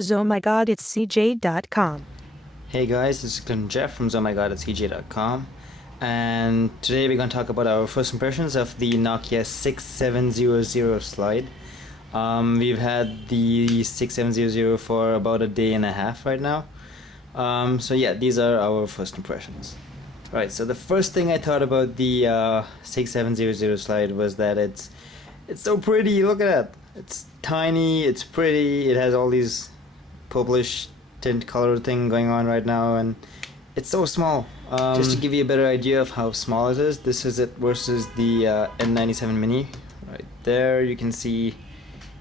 CJ.com. Hey guys, this is Clinton Jeff from CJ.com, and today we're going to talk about our first impressions of the Nokia 6700 slide. We've had the 6700 for about a day and a half right now. So yeah, these are our first impressions. Right, so the first thing I thought about the 6700 slide was that it's so pretty. Look at that. It's tiny, it's pretty, it has all these purplish tint color thing going on right now, and it's so small. Just to give you a better idea of how small it is, this is it versus the N97 Mini. Right there, you can see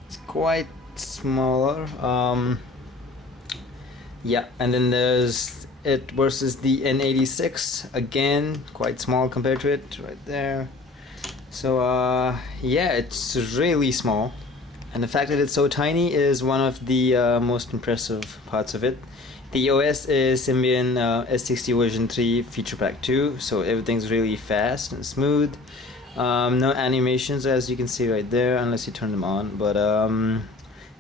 it's quite smaller. Yeah, and then there's it versus the N86, again quite small compared to it right there. So yeah, it's really small, and the fact that it's so tiny is one of the most impressive parts of it. The OS is Symbian S60 version 3 feature pack 2, so everything's really fast and smooth. No animations, as you can see right there, unless you turn them on, but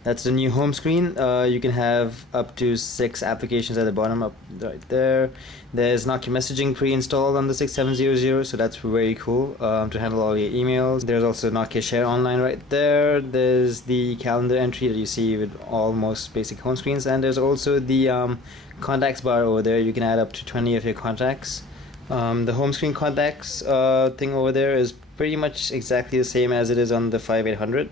that's the new home screen. You can have up to 6 applications at the bottom up right there. There's Nokia messaging pre-installed on the 6700, so that's very cool to handle all your emails. There's also Nokia Share Online right there. There's the calendar entry that you see with all most basic home screens, and there's also the contacts bar over there. You can add up to 20 of your contacts. The home screen contacts thing over there is pretty much exactly the same as it is on the 5800.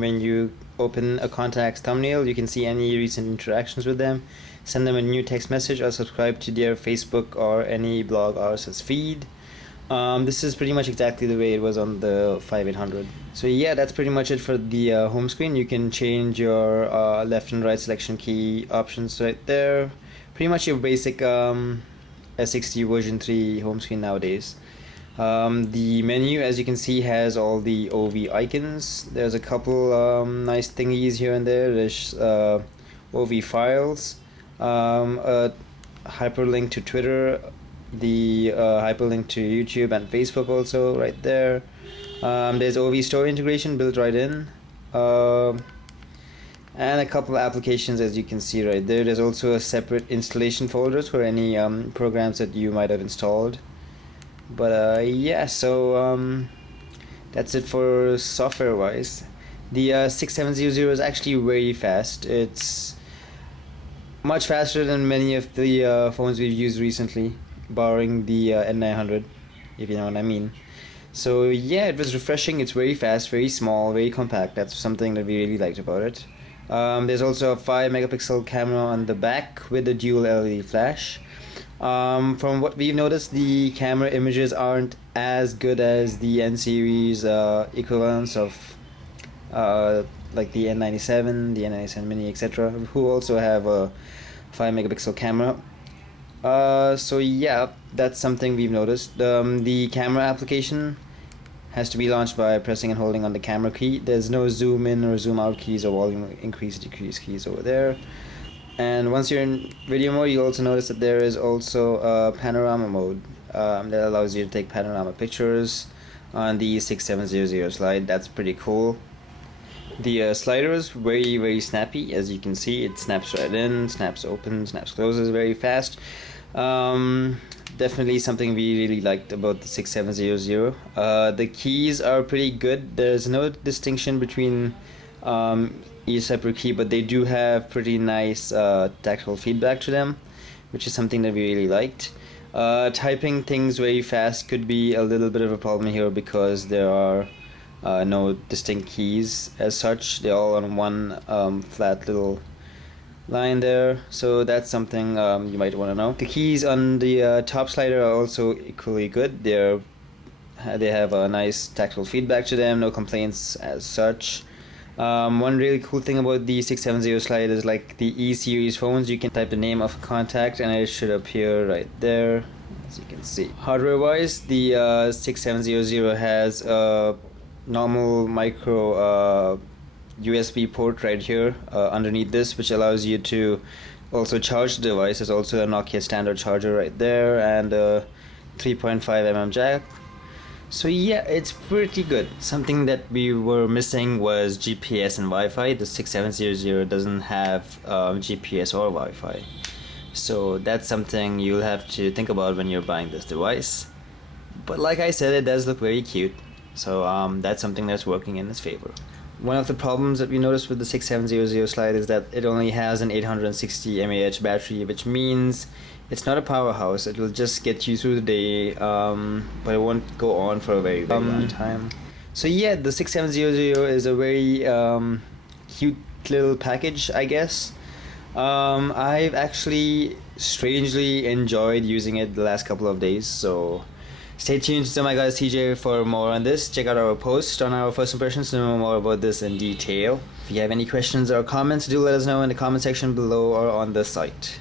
When you open a contact's thumbnail, you can see any recent interactions with them, send them a new text message, or subscribe to their Facebook or any blog RSS feed. This is pretty much exactly the way it was on the 5800. So yeah, that's pretty much it for the home screen. You can change your left and right selection key options right there. Pretty much your basic S60 version 3 home screen nowadays. The menu, as you can see, has all the OV icons. There's a couple nice thingies here and there. There's OV files, a hyperlink to Twitter, the hyperlink to YouTube and Facebook also right there. There's OV story integration built right in. And a couple of applications, as you can see right there. There's also a separate installation folders for any programs that you might have installed. But yeah, so that's it for software wise. The 6700 is actually very fast. It's much faster than many of the phones we've used recently, barring the N900, if you know what I mean. So yeah, it was refreshing. It's very fast, very small, very compact. That's something that we really liked about it. There's also a 5 megapixel camera on the back with a dual LED flash. From what we've noticed, the camera images aren't as good as the N series equivalents of like the N97, the N97 Mini, etc., who also have a 5 megapixel camera. So yeah, that's something we've noticed. The camera application has to be launched by pressing and holding on the camera key. There's no zoom in or zoom out keys or volume increase decrease keys over there. And once you're in video mode, you also notice that there is also a panorama mode that allows you to take panorama pictures on the 6700 slide. That's pretty cool. The slider is very, very snappy. As you can see, it snaps right in, snaps open, snaps closes very fast. Definitely something we really liked about the 6700. The keys are pretty good. There's no distinction between each separate key, but they do have pretty nice tactile feedback to them, which is something that we really liked. Typing things very fast could be a little bit of a problem here because there are no distinct keys as such. They're all on one flat little line there, so that's something you might want to know. The keys on the top slider are also equally good. They have a nice tactile feedback to them, no complaints as such. One really cool thing about the 670 slide is like the E series phones, you can type the name of a contact and it should appear right there, as you can see. Hardware wise, the 6700 has a normal micro USB port right here underneath this, which allows you to also charge the device. There's also a Nokia standard charger right there and a 3.5mm jack. So yeah, it's pretty good. Something that we were missing was GPS and Wi-Fi. The 6700 doesn't have GPS or Wi-Fi. So that's something you'll have to think about when you're buying this device. But like I said, it does look very cute. So that's something that's working in its favor. One of the problems that we noticed with the 6700 slide is that it only has an 860 mAh battery, which means it's not a powerhouse. It will just get you through the day, but it won't go on for a very long time. So yeah, the 6700 is a very cute little package, I guess. I've actually strangely enjoyed using it the last couple of days, so stay tuned to my guys TJ for more on this. Check out our post on our first impressions to know more about this in detail. If you have any questions or comments, do let us know in the comment section below or on the site.